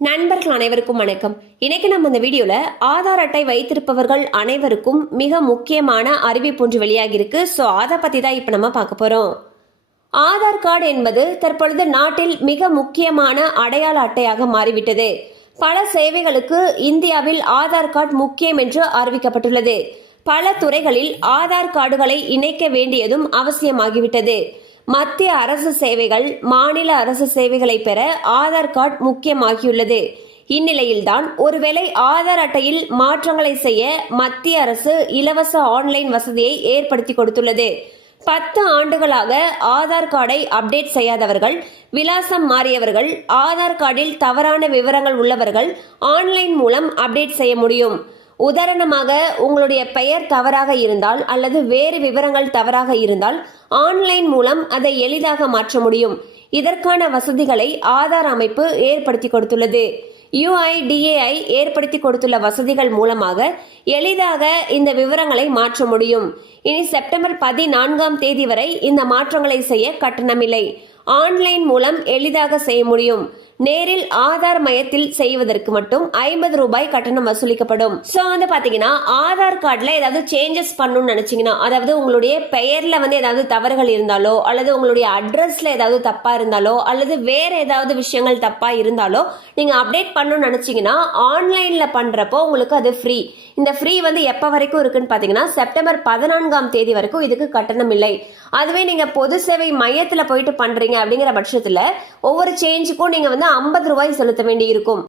நண்பர்கள் அனைவருக்கும் வணக்கம். இன்னைக்கு நம்ம இந்த வீடியோல ஆதார் அட்டை வைத்திருப்பவர்கள் அனைவருக்கும் மிக முக்கியமான அறிவிப்பு ஒன்று வெளியாகி இருக்கு. ஸோ அதை பத்தி தான் இப்ப நம்ம பார்க்க போறோம். ஆதார் கார்டு என்பது தற்பொழுது நாட்டில் மிக முக்கியமான அடையாள அட்டையாக மாறிவிட்டது. பல சேவைகளுக்கு இந்தியாவில் ஆதார் கார்டு முக்கியம் என்று அறிவிக்கப்பட்டுள்ளது. பல துறைகளில் ஆதார் கார்டுகளை இணைக்க வேண்டியதும் அவசியமாகிவிட்டது. மத்திய அரசு சேவைகள், மாநில அரசு சேவைகளை பெற ஆதார் கார்டு முக்கியமாகியுள்ளது. இந்நிலையில்தான் ஒருவேளை ஆதார் அட்டையில் மாற்றங்களை செய்ய மத்திய அரசு இலவச ஆன்லைன் வசதியை ஏற்படுத்தி கொடுத்துள்ளது. 10 ஆண்டுகளாக ஆதார் கார்டை அப்டேட் செய்யாதவர்கள், விலாசம் மாறியவர்கள், ஆதார் கார்டில் தவறான விவரங்கள் உள்ளவர்கள் ஆன்லைன் மூலம் அப்டேட் செய்ய முடியும். உதாரணமாக, உங்களுடைய பெயர் தவறாக இருந்தால் அல்லது வேறு விவரங்கள் தவறாக இருந்தால் ஆன்லைன் மூலம் அதை எளிதாக மாற்ற முடியும். இதற்கான வசதிகளை ஆதார் அமைப்பு ஏற்படுத்தி கொடுத்துள்ளது. UIDAI ஏற்படுத்தி கொடுத்துள்ள வசதிகள் மூலமாக எளிதாக இந்த விவரங்களை மாற்ற முடியும். இனி செப்டம்பர் 14ஆம் தேதி வரை இந்த மாற்றங்களை செய்ய கட்டணமில்லை. ஆன்லைன் மூலம் எளிதாக செய்ய முடியும். நேரில் ஆதார் மையத்தில் செய்வதற்கு மட்டும் 50 ரூபாய் கட்டணம் வசூலிக்கப்படும். ஸோ வந்து பாத்தீங்கன்னா, ஆதார் கார்டில் ஏதாவது சேஞ்சஸ் பண்ணணும்னு நினைச்சீங்கன்னா, அதாவது உங்களுடைய பெயர்ல வந்து ஏதாவது தவறுகள் இருந்தாலோ, அல்லது உங்களுடைய அட்ரஸ்ல ஏதாவது தப்பா இருந்தாலோ, அல்லது வேற ஏதாவது விஷயங்கள் தப்பா இருந்தாலோ நீங்க அப்டேட் பண்ணணும்னு நினைச்சீங்கன்னா ஆன்லைன்ல பண்றப்போ உங்களுக்கு அது ஃப்ரீ. இந்த ஃப்ரீ வந்து எப்ப வரைக்கும் இருக்குன்னு பாத்தீங்கன்னா செப்டம்பர் 14ஆம் தேதி வரைக்கும் இதுக்கு கட்டணம் இல்லை. அதுவே நீங்க பொது சேவை மையத்துல போயிட்டு பண்றீங்க அப்படிங்கிற பட்சத்துல ஒவ்வொரு சேஞ்சுக்கும் நீங்க வந்து 50 ரூபாய் செலுத்த வேண்டி இருக்கும்.